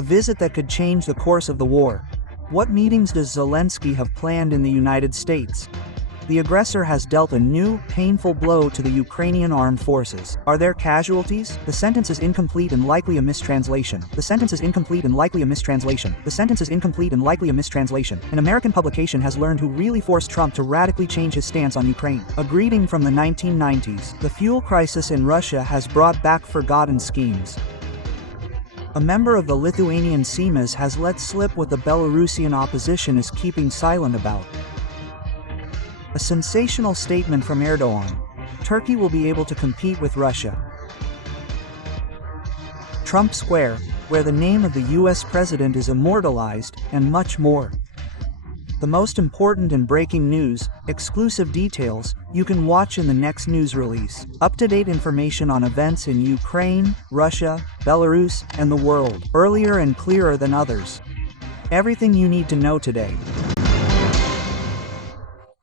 A visit that could change the course of the war. What meetings does Zelensky have planned in the United States? The aggressor has dealt a new, painful blow to the Ukrainian armed forces. Are there casualties? The sentence is incomplete and likely a mistranslation. The sentence is incomplete and likely a mistranslation. The sentence is incomplete and likely a mistranslation. An American publication has learned who really forced Trump to radically change his stance on Ukraine. A greeting from the 1990s. The fuel crisis in Russia has brought back forgotten schemes. A member of the Lithuanian Seimas has let slip what the Belarusian opposition is keeping silent about. A sensational statement from Erdogan. Turkey will be able to compete with Russia. Trump Square, where the name of the US president is immortalized, and much more. The most important and breaking news, exclusive details, you can watch in the next news release. Up-to-date information on events in Ukraine, Russia, Belarus, and the world. Earlier and clearer than others. Everything you need to know today.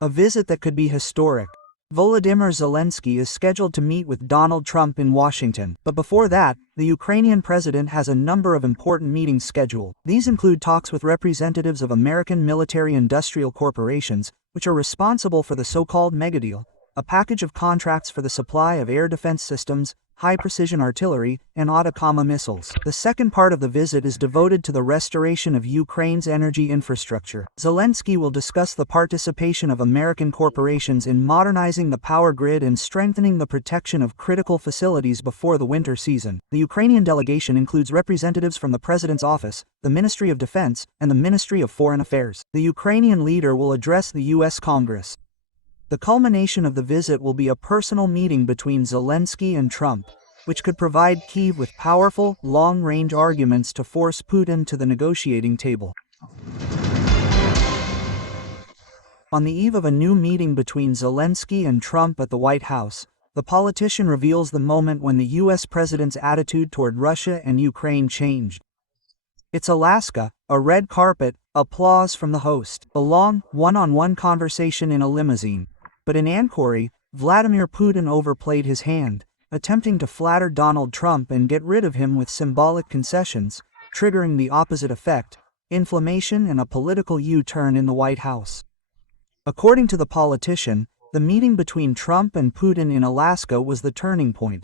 A visit that could be historic. Volodymyr Zelensky is scheduled to meet with Donald Trump in Washington, but before that, the Ukrainian president has a number of important meetings scheduled. These include talks with representatives of American military-industrial corporations, which are responsible for the so-called megadeal, a package of contracts for the supply of air defense systems, high-precision artillery, and Atacama missiles. The second part of the visit is devoted to the restoration of Ukraine's energy infrastructure. Zelensky will discuss the participation of American corporations in modernizing the power grid and strengthening the protection of critical facilities before the winter season. The Ukrainian delegation includes representatives from the President's office, the Ministry of Defense, and the Ministry of Foreign Affairs. The Ukrainian leader will address the U.S. Congress. The culmination of the visit will be a personal meeting between Zelensky and Trump, which could provide Kyiv with powerful, long-range arguments to force Putin to the negotiating table. On the eve of a new meeting between Zelensky and Trump at the White House, the politician reveals the moment when the U.S. president's attitude toward Russia and Ukraine changed. It's Alaska, a red carpet, applause from the host, a long, one-on-one conversation in a limousine. But in Anchorage, Vladimir Putin overplayed his hand, attempting to flatter Donald Trump and get rid of him with symbolic concessions, triggering the opposite effect, inflammation and a political U-turn in the White House. According to the politician, the meeting between Trump and Putin in Alaska was the turning point.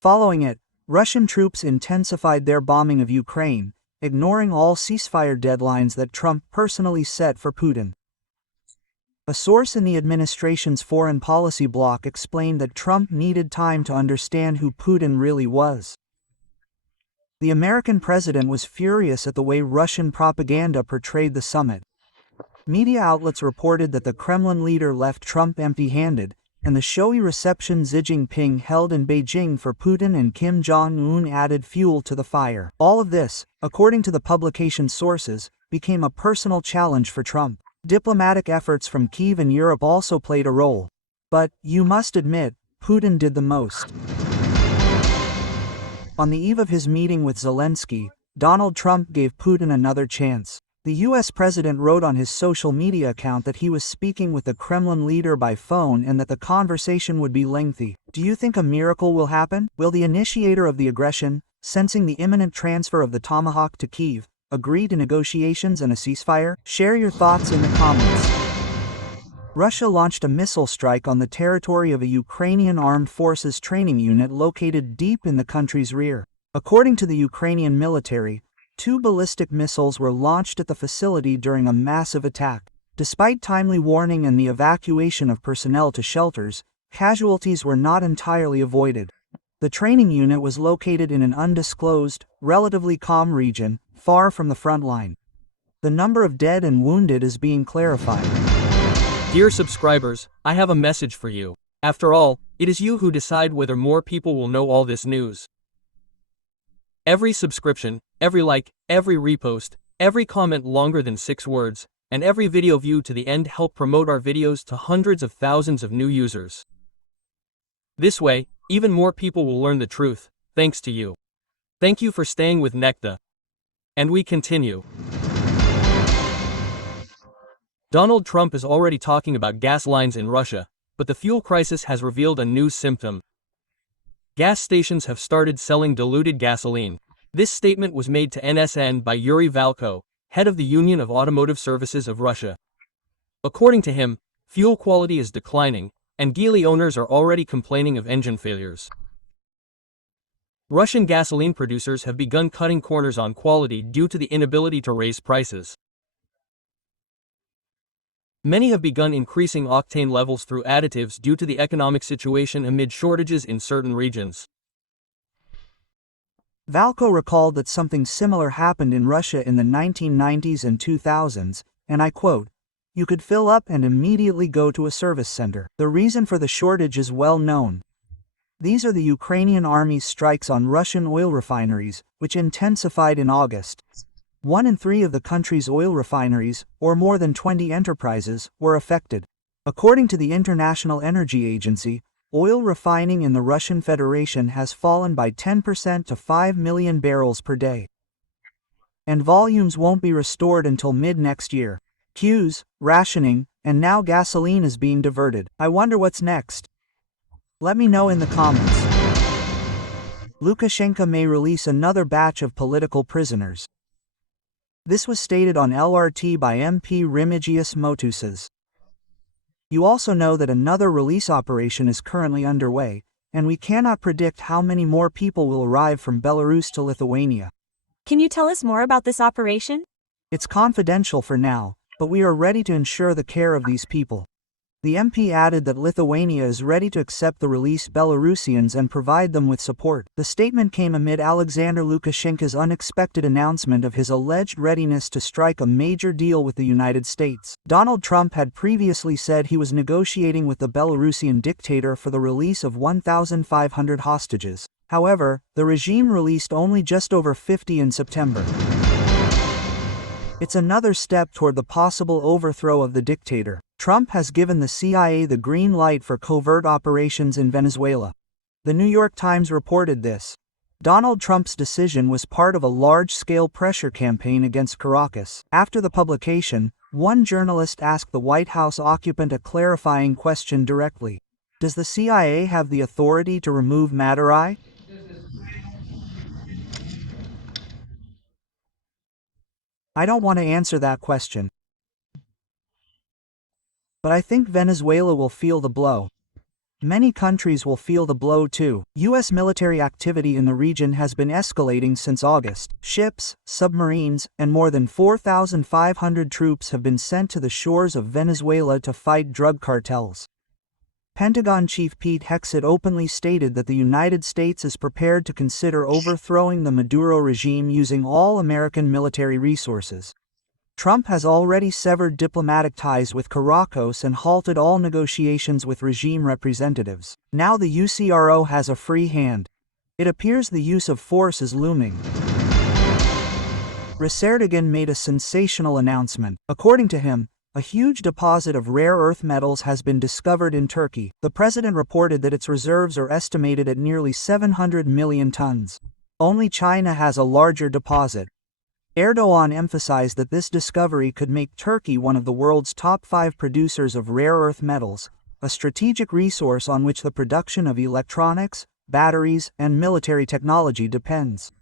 Following it, Russian troops intensified their bombing of Ukraine, ignoring all ceasefire deadlines that Trump personally set for Putin. A source in the administration's foreign policy bloc explained that Trump needed time to understand who Putin really was. The American president was furious at the way Russian propaganda portrayed the summit. Media outlets reported that the Kremlin leader left Trump empty-handed, and the showy reception Xi Jinping held in Beijing for Putin and Kim Jong-un added fuel to the fire. All of this, according to the publication's sources, became a personal challenge for Trump. Diplomatic efforts from Kyiv and Europe also played a role. But, you must admit, Putin did the most. On the eve of his meeting with Zelensky, Donald Trump gave Putin another chance. The US president wrote on his social media account that he was speaking with the Kremlin leader by phone and that the conversation would be lengthy. Do you think a miracle will happen? Will the initiator of the aggression, sensing the imminent transfer of the Tomahawk to Kyiv, agree to negotiations and a ceasefire? Share your thoughts in the comments. Russia launched a missile strike on the territory of a Ukrainian armed forces training unit located deep in the country's rear. According to the Ukrainian military, 2 ballistic missiles were launched at the facility during a massive attack. Despite timely warning and the evacuation of personnel to shelters, casualties were not entirely avoided. The training unit was located in an undisclosed, relatively calm region, far from the front line. The number of dead and wounded is being clarified. Dear subscribers, I have a message for you. After all, it is you who decide whether more people will know all this news. Every subscription, every like, every repost, every comment longer than 6 words, and every video view to the end help promote our videos to hundreds of thousands of new users. This way, even more people will learn the truth, thanks to you. Thank you for staying with Nekta. And we continue. Donald Trump is already talking about gas lines in Russia, but the fuel crisis has revealed a new symptom. Gas stations have started selling diluted gasoline. This statement was made to NSN by Yuri Valko, head of the Union of Automotive Services of Russia. According to him, fuel quality is declining, and Geely owners are already complaining of engine failures. Russian gasoline producers have begun cutting corners on quality due to the inability to raise prices. Many have begun increasing octane levels through additives due to the economic situation amid shortages in certain regions. Valko recalled that something similar happened in Russia in the 1990s and 2000s, and I quote, "You could fill up and immediately go to a service center. The reason for the shortage is well known. These are the Ukrainian army's strikes on Russian oil refineries, which intensified in August. 1 in 3 of the country's oil refineries, or more than 20 enterprises, were affected. According to the International Energy Agency, oil refining in the Russian Federation has fallen by 10% to 5 million barrels per day. And volumes won't be restored until mid-next year. Queues, rationing, and now gasoline is being diverted. I wonder what's next. Let me know in the comments. Lukashenko may release another batch of political prisoners. This was stated on LRT by MP Remigius Motusas. You also know that another release operation is currently underway, and we cannot predict how many more people will arrive from Belarus to Lithuania. Can you tell us more about this operation? It's confidential for now, but we are ready to ensure the care of these people. The MP added that Lithuania is ready to accept the released Belarusians and provide them with support. The statement came amid Alexander Lukashenko's unexpected announcement of his alleged readiness to strike a major deal with the United States. Donald Trump had previously said he was negotiating with the Belarusian dictator for the release of 1,500 hostages. However, the regime released only just over 50 in September. It's another step toward the possible overthrow of the dictator. Trump has given the CIA the green light for covert operations in Venezuela. The New York Times reported this. Donald Trump's decision was part of a large-scale pressure campaign against Caracas. After the publication, one journalist asked the White House occupant a clarifying question directly. Does the CIA have the authority to remove Madurai? I don't want to answer that question. But I think Venezuela will feel the blow. Many countries will feel the blow too. U.S. military activity in the region has been escalating since August. Ships, submarines, and more than 4,500 troops have been sent to the shores of Venezuela to fight drug cartels. Pentagon Chief Pete Hegseth openly stated that the United States is prepared to consider overthrowing the Maduro regime using all American military resources. Trump has already severed diplomatic ties with Caracas and halted all negotiations with regime representatives. Now the UCRO has a free hand. It appears the use of force is looming. Reserdegan made a sensational announcement. According to him, a huge deposit of rare earth metals has been discovered in Turkey. The president reported that its reserves are estimated at nearly 700 million tons. Only China has a larger deposit. Erdogan emphasized that this discovery could make Turkey one of the world's top 5 producers of rare earth metals, a strategic resource on which the production of electronics, batteries, and military technology depends.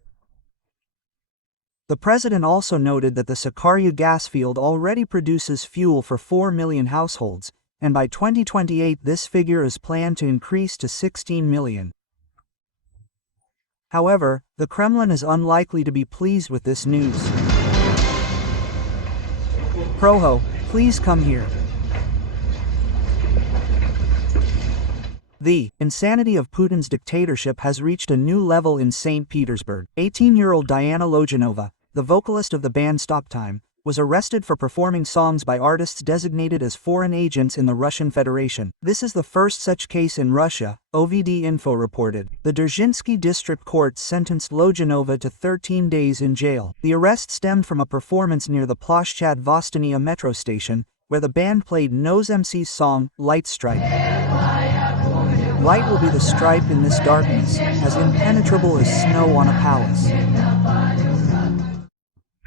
The president also noted that the Sakarya gas field already produces fuel for 4 million households, and by 2028 this figure is planned to increase to 16 million. However, the Kremlin is unlikely to be pleased with this news. Proho, please come here. The insanity of Putin's dictatorship has reached a new level in St. Petersburg. 18-year-old Diana Lojanova, the vocalist of the band Stop Time, was arrested for performing songs by artists designated as foreign agents in the Russian Federation. This is the first such case in Russia, OVD Info reported. The Dzerzhinsky District Court sentenced Lojanova to 13 days in jail. The arrest stemmed from a performance near the Ploshchad Vostania metro station, where the band played Nose MC's song, Light Stripe. Light will be the stripe in this darkness, as impenetrable as snow on a palace.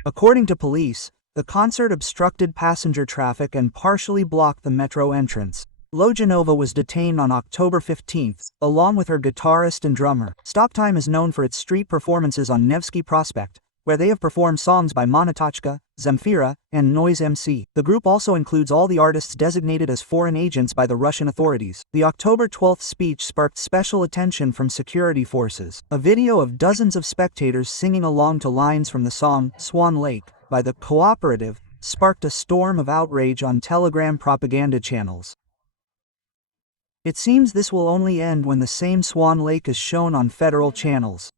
According to police, the concert obstructed passenger traffic and partially blocked the metro entrance. Lojanova was detained on October 15, along with her guitarist and drummer. Stoptime is known for its street performances on Nevsky Prospect, where they have performed songs by Monotachka, Zemfira, and Noise MC. The group also includes all the artists designated as foreign agents by the Russian authorities. The October 12th speech sparked special attention from security forces. A video of dozens of spectators singing along to lines from the song Swan Lake by the Cooperative sparked a storm of outrage on Telegram propaganda channels. It seems this will only end when the same Swan Lake is shown on federal channels.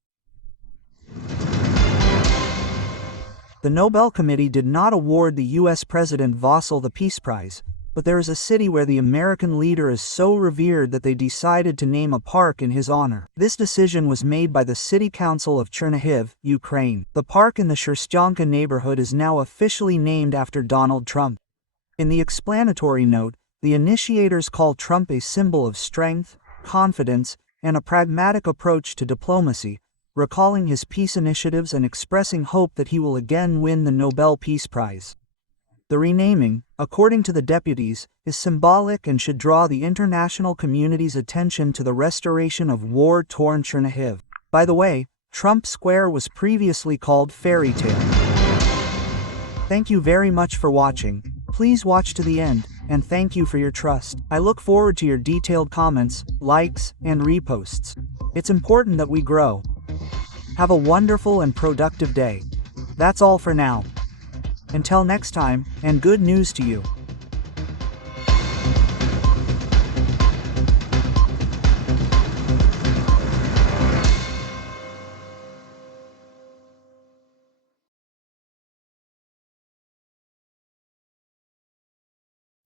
The Nobel Committee did not award the U.S. President Václav the Peace Prize, but there is a city where the American leader is so revered that they decided to name a park in his honor. This decision was made by the City Council of Chernihiv, Ukraine. The park in the Sherstyanka neighborhood is now officially named after Donald Trump. In the explanatory note, the initiators call Trump a symbol of strength, confidence, and a pragmatic approach to diplomacy, recalling his peace initiatives and expressing hope that he will again win the Nobel Peace Prize. The renaming, according to the deputies, is symbolic and should draw the international community's attention to the restoration of war-torn Chernihiv. By the way, Trump Square was previously called Fairy Tale. Thank you very much for watching. Please watch to the end, and thank you for your trust. I look forward to your detailed comments, likes, and reposts. It's important that we grow. Have a wonderful and productive day. That's all for now. Until next time, and good news to you.